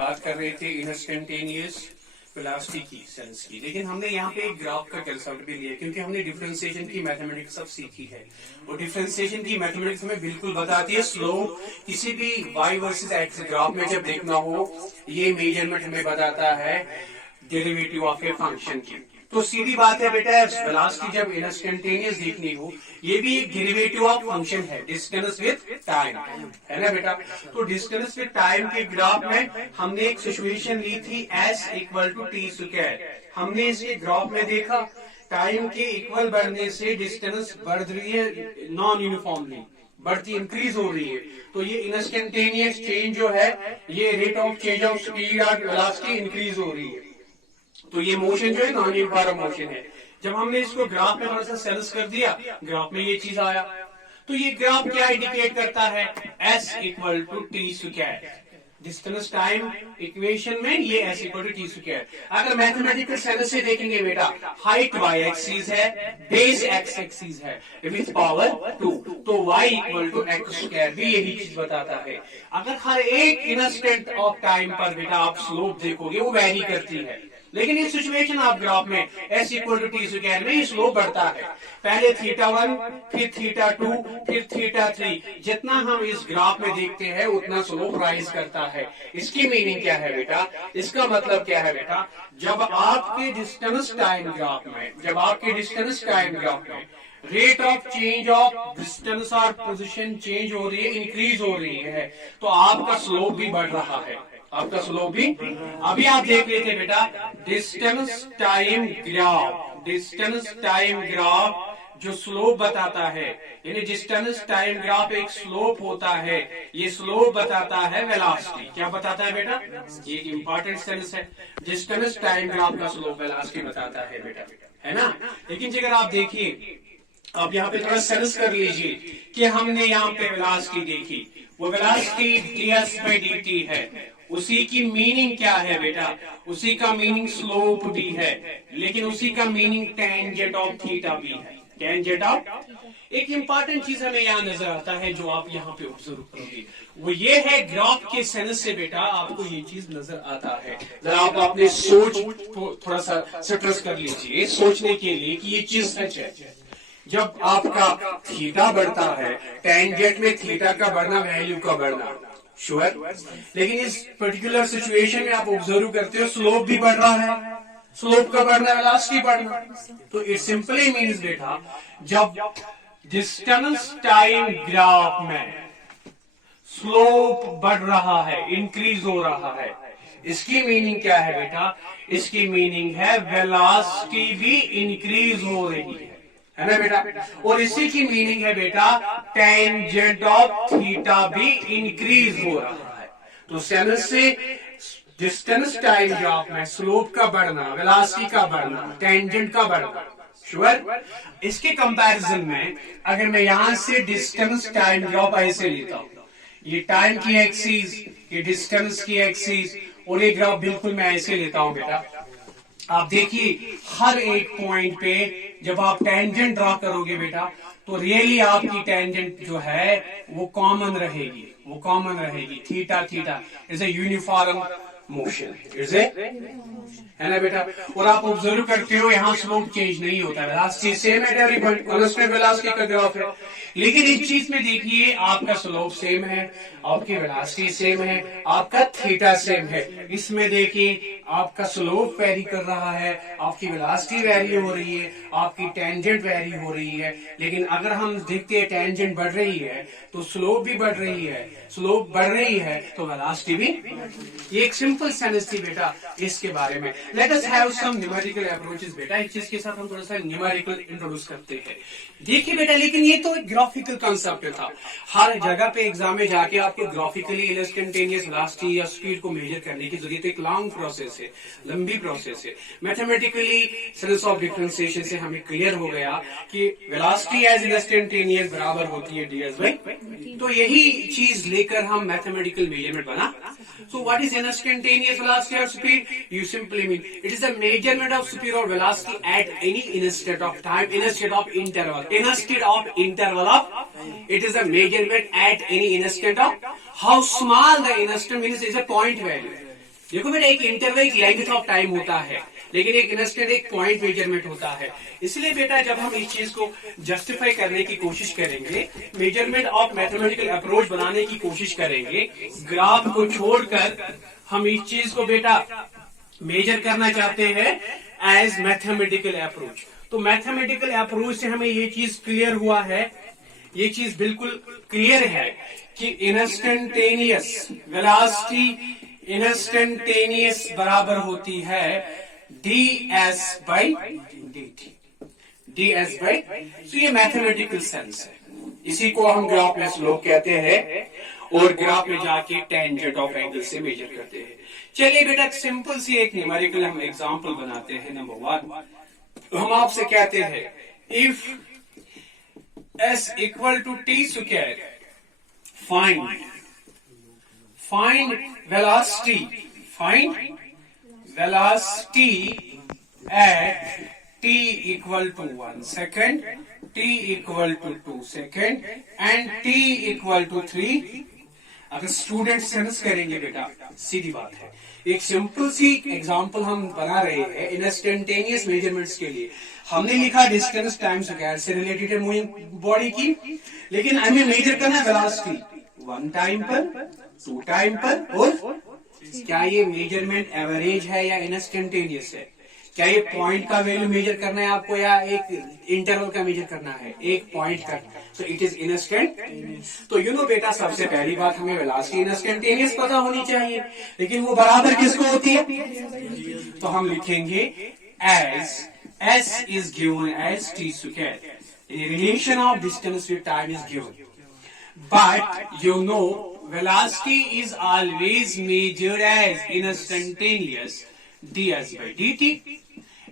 बात कर रहे थे इंस्टेंटेनियस वेलोसिटी की सेंस की, लेकिन हमने यहाँ पे एक ग्राफ का कंसेप्ट भी लिया क्योंकि हमने डिफरेंशिएशन की मैथमेटिक्स सब सीखी है और डिफरेंशिएशन की मैथमेटिक्स हमें बिल्कुल बताती है स्लोप किसी भी y वर्सेस x ग्राफ में जब देखना हो, ये मेजरमेंट हमें बताता है डेरिवेटिव ऑफ ए फंक्शन की। तो सीधी बात है बेटा, वेलोसिटी जब इंस्टेंटेनियस देखनी हो, ये भी एक डेरिवेटिव ऑफ फंक्शन है डिस्टेंस विद टाइम, है ना बेटा। तो डिस्टेंस विद टाइम के ग्राफ में हमने एक सिचुएशन ली थी s equal to t square. हमने इसके ग्राफ में देखा टाइम के इक्वल बढ़ने से डिस्टेंस बढ़ रही है नॉन यूनिफॉर्मली, बढ़ती इंक्रीज हो रही है। तो ये इंस्टेंटेनियस चेंज जो है, ये rate of change of speed और वेलोसिटी इंक्रीज हो रही है। तो ये मोशन जो है नॉन यूनिफॉर्म मोशन है। जब हमने इसको ग्राफ में थोड़ा सा सेंस कर दिया, ग्राफ में ये चीज आया, तो ये ग्राफ क्या इंडिकेट करता है, s equal to t square. Distance time equation में ये s equal to t square. अगर मैथमेटिकल सेंस से देखेंगे बेटा, हाइट y एक्सिस है, बेस x एक्सिस है विथ पावर 2, तो y equal to x square भी यही चीज बताता है। अगर हर एक इंस्टेंट ऑफ टाइम पर बेटा आप स्लोप देखोगे, वो वैरी करती है, लेकिन इस सिचुएशन आप ग्राफ में s equal to t square में स्लोप बढ़ता है। पहले θ1, फिर θ2, फिर θ3। जितना हम इस ग्राफ में देखते हैं उतना स्लोप राइज करता है। इसकी मीनिंग क्या है बेटा, इसका मतलब क्या है बेटा, जब आपके डिस्टेंस टाइम ग्राफ में, जब आपके डिस्टेंस टाइम ग्राफ में rate of change of distance और पोजीशन चेंज हो रही है, इंक्रीज हो रही है, तो आपका स्लोप भी बढ़ रहा है, आपका स्लोप भी। अभी आप देख रहे थे बेटा distance time graph, distance time graph जो स्लोप बताता है, यानी डिस्टेंस टाइम ग्राफ एक स्लोप होता है, ये स्लोप बताता है वेलोसिटी। क्या बताता है बेटा, ये एक इंपॉर्टेंट सेंस है, डिस्टेंस टाइम ग्राफ का स्लोप वेलोसिटी बताता है बेटा, है ना। लेकिन अगर आप देखिए, आप यहाँ पे थोड़ा सेंस कर लीजिए कि हमने यहाँ पे वेलोसिटी देखी, वो वेलोसिटी ds by dt है, उसी की मीनिंग क्या है बेटा, उसी का मीनिंग स्लोप भी है, लेकिन उसी का मीनिंग टेंजेंट ऑफ थीटा भी है, टेंजेंट ऑफ। एक इंपॉर्टेंट चीज हमें यहाँ नजर आता है जो आप यहाँ पे ऑब्जर्व करोगे, वो ये है ग्राफ के सेंस से बेटा आपको ये चीज नजर आता है। जरा आप अपने सोच को थोड़ा सा स्ट्रेस कर लीजिए सोचने के लिए कि ये चीज सच है। जब आपका थीटा बढ़ता है, टेंजेंट में थीटा का बढ़ना, वैल्यू का बढ़ना, श्योर। लेकिन इस पर्टिकुलर सिचुएशन में आप ऑब्जर्व करते हो स्लोप भी बढ़ रहा है, स्लोप का बढ़ना, वेलोसिटी बढ़ना। तो इट सिंपली मीन्स बेटा, जब डिस्टेंस टाइम ग्राफ में स्लोप बढ़ रहा है, इंक्रीज हो रहा है, इसकी मीनिंग क्या है बेटा, इसकी मीनिंग है वेलोसिटी भी इंक्रीज हो रही है ना बेटा। और इसी की मीनिंग है बेटा टेंजेंट ऑफ थीटा भी इंक्रीज हो रहा है। तो सेंस से डिस्टेंस टाइम ग्राफ में स्लोप का बढ़ना, वेलोसिटी का बढ़ना, टेंजेंट का बढ़ना, श्योर। इसके कंपैरिजन में अगर मैं यहां से डिस्टेंस टाइम ग्राफ ऐसे लेता हूं, ये टाइम की एक्सिस, ये डिस्टेंस की एक्सिस, और ये ग्राफ बिल्कुल मैं ऐसे लेता हूं बेटा, आप देखिए हर एक पॉइंट पे जब आप टेंजेंट ड्रॉ करोगे बेटा, तो रियली आपकी टेंजेंट जो है वो कॉमन रहेगी, वो कॉमन रहेगी। Theta theta is a uniform motion, is a, है ना बेटा। और आप ऑब्जर्व करते हो यहाँ स्लोप चेंज नहीं होता, वेलोसिटी सेम है, एवरी पॉइंट कांस्टेंट वेलोसिटी का ग्राफ है। लेकिन इस चीज में देखिए आपका स्लोप सेम है, आपकी वेलोसिटी सेम है, आपका थीटा सेम है। इसमें देखिए आपका स्लोप वेरी कर रहा है, आपकी वेलोसिटी वेरी हो रही है, आपकी टेंजेंट वेरी हो रही है। लेकिन अगर हम देखते हैं टेंजेंट बढ़ रही है तो स्लोप भी बढ़ रही है, स्लोप बढ़ रही है तो वेलोसिटी भी। ये एक सिंपल सेंस थी बेटा इसके बारे में। Let us have some numerical approaches बेटा, इस चीज के साथ हम थोड़ा सा न्यूमेरिकल इंट्रोड्यूस करते हैं। देखिए बेटा, लेकिन ये तो एक ग्राफिकल कंसेप्ट था, हर जगह पे एग्जाम में जाके आपको ग्राफिकली इंस्टेंटेनियस वेलोसिटी या स्पीड को मेजर करने की जरूरत, एक लॉन्ग प्रोसेस है, लंबी प्रोसेस है। मैथमेटिकली सेंस ऑफ डिफरेंशिएशन से हमें क्लियर हो गया कि वेलोसिटी एज इंस्टेंटेनियस बराबर होती है ds बाई, तो यही चीज लेकर हम मैथमेटिकल मेजरमेंट बना। So what is instantaneous velocity or speed? You simply mean it is the measurement of speed or velocity at any instant of time, instead of interval. Instead of interval of, it is a measurement at any instant of how small the instant means is a point value. देखो बेटा, एक interval एक length of time होता है, लेकिन एक instant एक point measurement होता है। इसलिए बेटा जब हम इस चीज को जस्टिफाई करने की कोशिश करेंगे, मेजरमेंट ऑफ मैथमेटिकल अप्रोच बनाने की कोशिश करेंगे, ग्राफ को छोड़कर हम इस चीज को बेटा मेजर करना चाहते हैं एज मैथमेटिकल अप्रोच। तो मैथमेटिकल अप्रोच से हमें ये चीज क्लियर हुआ है, ये चीज बिल्कुल क्लियर है कि इंस्टेंटेनियस वेलोसिटी इंस्टेंटेनियस बराबर होती है ds by dt, ds by. तो ये मैथमेटिकल सेंस है, इसी को हम ग्राफ में स्लोप कहते हैं, और ग्राफ में जाके टेंजेंट ऑफ एंगल से मेजर करते हैं। चलिए बेटा सिंपल सी एक न्यूमेरिकल हम एग्जांपल बनाते हैं। नंबर 1, हम आपसे कहते हैं if s equal to t square find velocity at t equal to 1 second, t equal to 2 second and t equal to 3। अगर स्टूडेंट सेंस करेंगे बेटा, सीधी बात है, एक सिंपल सी एग्जांपल हम बना रहे हैं इंस्टेंटेनियस मेजरमेंट्स के लिए। हमने लिखा डिस्टेंस टाइम स्क्वायर से रिलेटेड है मूविंग बॉडी की, लेकिन हमें मेजर करना है वेलोसिटी 1 टाइम पर, 2 टाइम पर, और क्या ये मेजरमेंट एवरेज है या इंस्टेंटेनियस है, क्या ये पॉइंट का वैल्यू मेजर करना है आपको या एक इंटरवल का मेजर करना है, एक पॉइंट का। So it is instantaneous. तो यू नो बेटा, सबसे पहली बात हमें वेलोसिटी इंस्टेंटेनियस पता होनी चाहिए, लेकिन वो बराबर किसको होती है? तो हम लिखेंगे as s is given as t square, the relation of distance with time is given, but you know velocity is always measured as instantaneous ds by dt,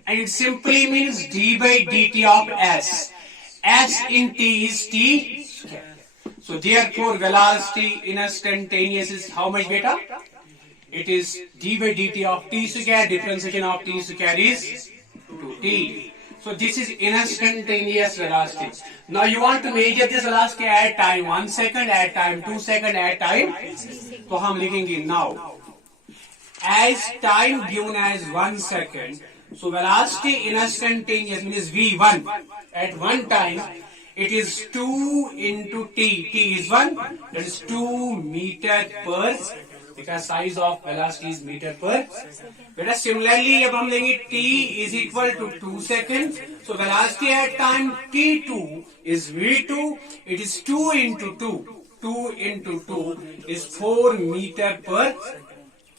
and it simply means d by dt of s in t is t square. So therefore velocity instantaneous is how much beta? It is d by dt of t square, differentiation of t square is 2t. So this is instantaneous velocity. Now you want to measure this velocity at time 1 second, at time 2 second, at time, तो हम लिखेंगे now as time given as 1 second, so velocity instantaneous means v1 at one time, it is 2 into t, t is 1, that is 2 meter per, because size of velocity is meter per। बेटा similarly अब हम लेंगे t is equal to 2 seconds, so velocity at time t2 is v2, it is 2 into 2, 2 into 2 is 4 meter per,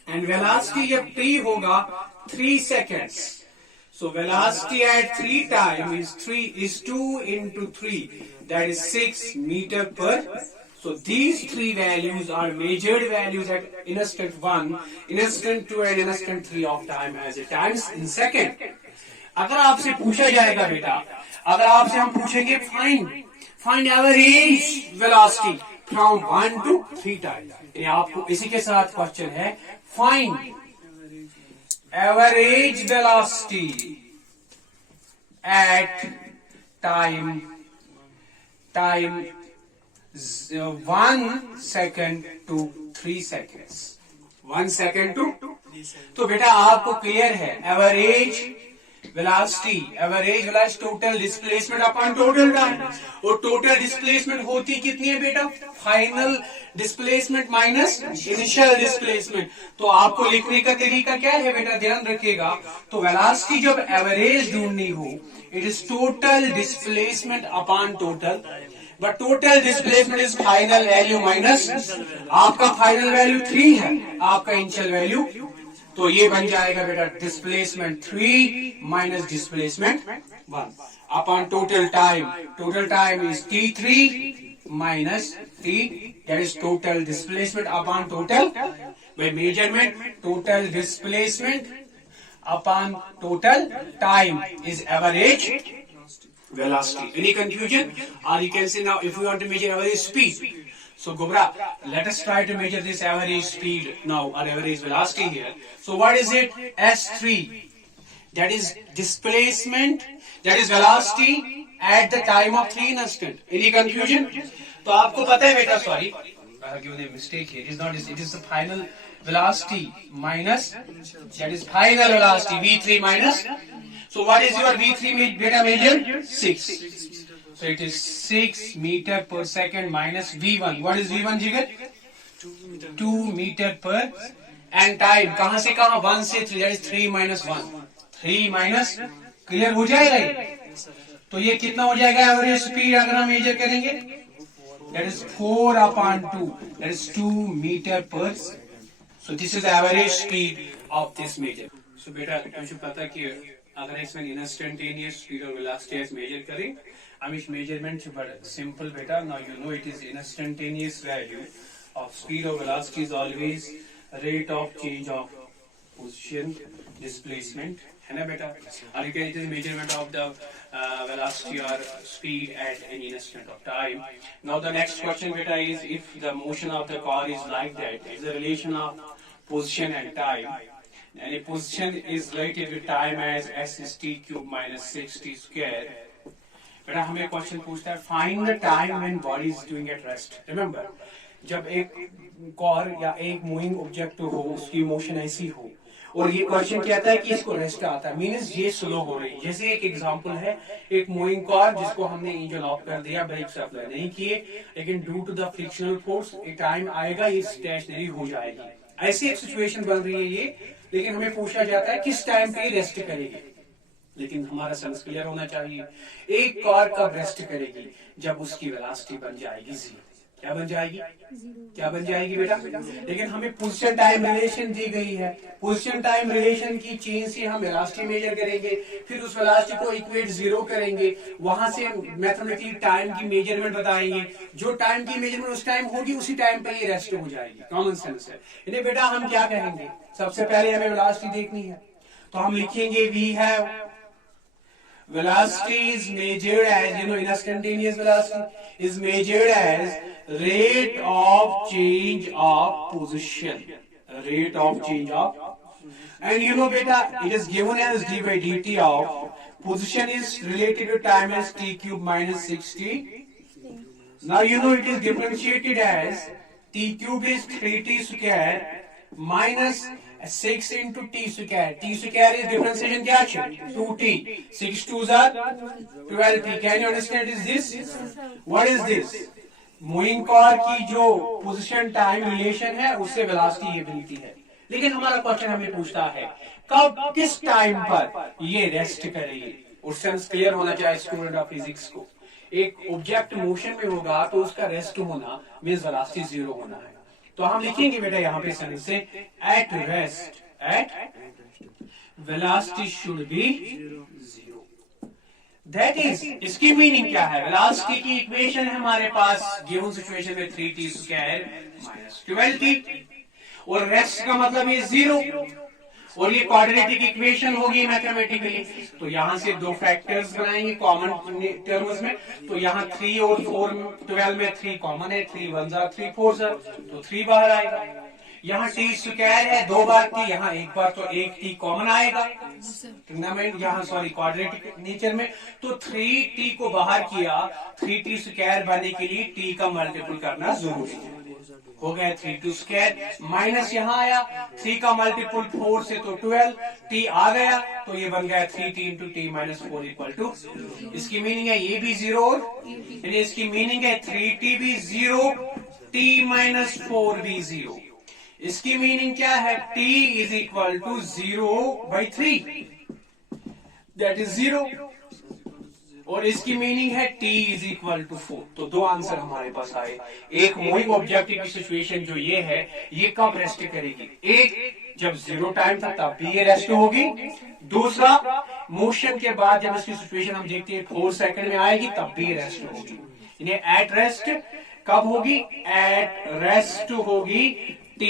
and velocity जब t होगा 3 seconds, so velocity at 3 time is 2 into 3, that is 6 meter per। So these three values are measured values at instant 1, instant 2 and instant 3 of time as a times in second। अगर आपसे पूछा जाएगा बेटा, अगर आपसे हम पूछेंगे find average velocity from 1 to 3 times, ये आपको इसी के साथ क्वेश्चन है find average velocity at time 1 second to 3 seconds, 1 second to, तो बेटा आपको क्लियर है average velocity total displacement upon total time, और टोटल डिस्प्लेसमेंट होती कितनी है बेटा? Final displacement minus initial displacement. तो आपको लिखने का तरीका क्या है बेटा, ध्यान रखिएगा। तो वेलोसिटी जब एवरेज ढूंढनी हो, it is total displacement upon total, but total displacement is final value minus, आपका फाइनल वैल्यू 3 है, आपका इनिशियल वैल्यू, तो ये बन जाएगा बेटा displacement 3 minus displacement 1 upon total time is t3 minus t, that is total displacement upon total by measurement, total displacement upon total time is average velocity. Any confusion? Or you can say now if we want to measure average speed. So Gobra, let us try to measure this average speed now, or average velocity here. So what is it? S3. That is displacement, that is velocity at the time of 3 instant. Any confusion? तो आपको पता है बेटा, sorry, I have given a mistake here. It is not. It is the final velocity minus, that is final velocity, V3 minus. So what is your V3 beta measure? 6. So it is 6 meter per second minus V1. What is V1 जिगर? 2 meter per, and time कहां से कहां? 1 से 3, that is 3 minus 1. 3 minus, clear हो जाएगा ये? तो ये कितना हो जाएगा एवरेज स्पीड अगर हम मेजर करेंगे? That is 4/2. That is 2 meter per. So this is the average speed of this measure. So बेटा मुझे पता कि अगर इसमें instantaneous speed और velocity measure करें, हम इस measurement से बड़ा simple बेटा. Now you know it is instantaneous value of speed or velocity is always rate of change of position, displacement, है ना बेटा? और you can it is measurement of the velocity or speed at any instant of time. Now the next question beta is, if the motion of the car is like that, is the relation of position and time, and if position is related with time as s is t cube minus 6t square. बेटा हमें question पूछता है find the time when body is doing at rest. Remember, जब एक car या एक moving object हो, उसकी मोशन ऐसी हो और ये क्वेश्चन कहता है कि इसको रेस्ट आता है, मीन्स ये स्लो हो रही है. जैसे एक एग्जांपल है, एक मूविंग कार जिसको हमने इंजन ऑफ कर दिया, ब्रेक्स अप्लाई नहीं किए, लेकिन due to the frictional force एक टाइम आएगा ये स्टेशनरी हो जाएगी. ऐसी एक सिचुएशन बन रही है ये, लेकिन हमें पूछा जाता है किस टाइम पे रेस्ट करेगी. लेकिन हमारा सेंस क्लियर होना चाहिए. एक कार कब रेस्ट करेगी? जब उसकी वेलोसिटी बन जाएगी 0. क्या बन जाएगी? क्या बन जाएगी बेटा? लेकिन हमें पोजीशन टाइम रिलेशन दी गई है. पोजीशन टाइम रिलेशन की चेंज से हम वेलोसिटी मेजर करेंगे, फिर उस वेलोसिटी को इक्वेट 0 करेंगे, वहां से मैथमेटिकली टाइम की मेजरमेंट बताएंगे. जो टाइम की मेजरमेंट उस टाइम होगी उसी टाइम पे ये रेस्ट हो जाएगी. कॉमन सेंस है. इन्हें बेटा हम क्या कहेंगे? सबसे पहले हमें वेलोसिटी देखनी है, तो हम लिखेंगे we have velocity is measured as, you know, instantaneous velocity is measured as rate of change of position. Rate of change of, and you know beta, it is given as d by dt of position is related to time as t cube minus 6t. Now you know it is differentiated as t cube is 3t square minus 6 into t square. T square is differentiation क्या है? 2t. 6 2s are 12t. Can you understand is this? What is this? Moving car की जो position time relation है उससे velocity ability है. लेकिन हमारा question हमें पूछता है कब किस टाइम पर ये रेस्ट करेगी. और सेंस क्लियर होना चाहिए स्टूडेंट ऑफ फिजिक्स को. एक ऑब्जेक्ट मोशन में होगा तो उसका रेस्ट होना मींस वेलोसिटी 0 होना है. तो हम लिखेंगे बेटा यहाँ पे सेंस से at rest, at velocity should be 0. That is, इसकी मीनिंग क्या है? वेलोसिटी की इक्वेशन है हमारे पास गिवन सिचुएशन में 3t स्क्वायर माइनस 12t, और रेस्ट का मतलब ये 0, और ये क्वाड्रेटिक इक्वेशन होगी मैथमेटिकली. तो यहां से दो फैक्टर्स बनाएंगे कॉमन टर्म्स में. तो यहाँ 3 और 4, 12 में 3 कॉमन है, 3 1 3 4 तो 3 बाहर आएगा. यहाँ t स्क्वायर है, 2 बार t, यहाँ एक बार, तो एक t कॉमन आएगा. टूर्नामेंट यहाँ सॉरी क्वाड्रेटिक नेचर में, तो 3t को बाहर किया, 3t स्क्वायर बनने के लिए t का मल्टीपल करना जरूरी है. हो गया 3t स्क्वायर, माइनस यहाँ आया, 3 का मल्टीपल 4 से तो 12, t आ गया, तो ये बन गया 3t into t minus 4 equal to. इसकी मीनिंग है ये भी 0, और इसकी मीनिंग है 3t भी 0, t माइनस 4 भी 0. इसकी मीनिंग क्या है? t is equal to 0/3, that is 0, और इसकी मीनिंग है t इज इक्वल टू 4. तो दो आंसर हमारे पास आए. एक मूविंग ऑब्जेक्ट की सिचुएशन जो ये है, ये कब रेस्ट करेगी? एक जब 0 टाइम था तब भी ये रेस्ट होगी. दूसरा मोशन के बाद जब इसकी सिचुएशन हम देखते हैं 4 सेकंड में आएगी तब भी रेस्ट होगी. इन्हें एट रेस्ट कब होगी? एट रेस्ट होगी t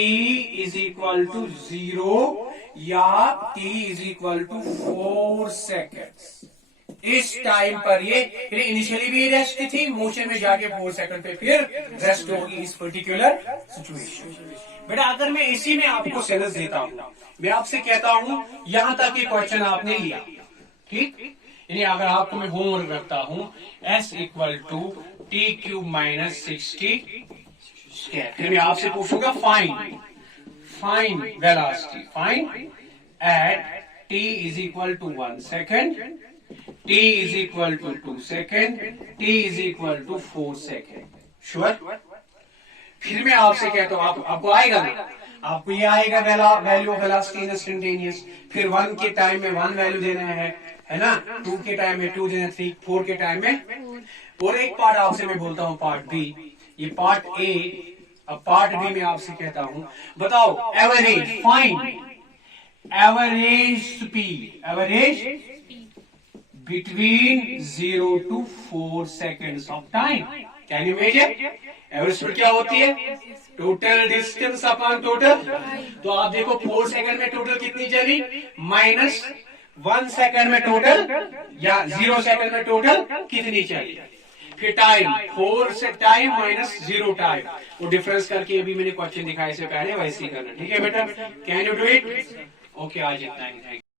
इज इक्वल टू 0 या t is equal to 4 second. इस टाइम पर ये इनिशियली भी रेस्ट थी, मोशन में जाके 4 सेकंड पे फिर रेस्ट होगी इस पर्टिकुलर सिचुएशन. बेटा अगर मैं इसी में आपको सेंस देता हूँ, मैं आपसे कहता हूँ यहाँ तक ये क्वेश्चन आपने लिया, ठीक? यानी अगर आपको मैं होमवर्क रखता हूँ s equal to t cube minus 6t square, फिर मैं आपसे पूछूंगा find velocity, find at t is equal to 1 second, t is equal to 2 second, t is equal to 4 second. Sure? फिर मैं आपसे कहता हूं, आपको आएगा ना, आपको ये आएगा value of velocity in instantaneous, फिर 1 के टाइम में 1 वैल्यू देना है ना, 2 के टाइम में 2 देना, 3, 4 के टाइम में। और एक पार्ट आपसे मैं बोलता हूं, पार्ट बी, ये पार्ट ए, अब पार्ट बी में आपसे कहता हूं, बताओ average, find average speed, average between 0 to 4 seconds of time. Can you measure? Average speed क्या होती है? Total distance upon total. तो आप देखो 4 सेकंड में टोटल कितनी चली, माइनस 1 सेकंड में टोटल, या 0 सेकंड में टोटल कितनी चली। फिर टाइम, 4 से टाइम माइनस 0 टाइम, वो डिफरेंस करके अभी मैंने क्वेश्चन दिखाया से पहले वैसे ही करना। ठीक है बेटा, can you do it? Okay, आज इतना ही।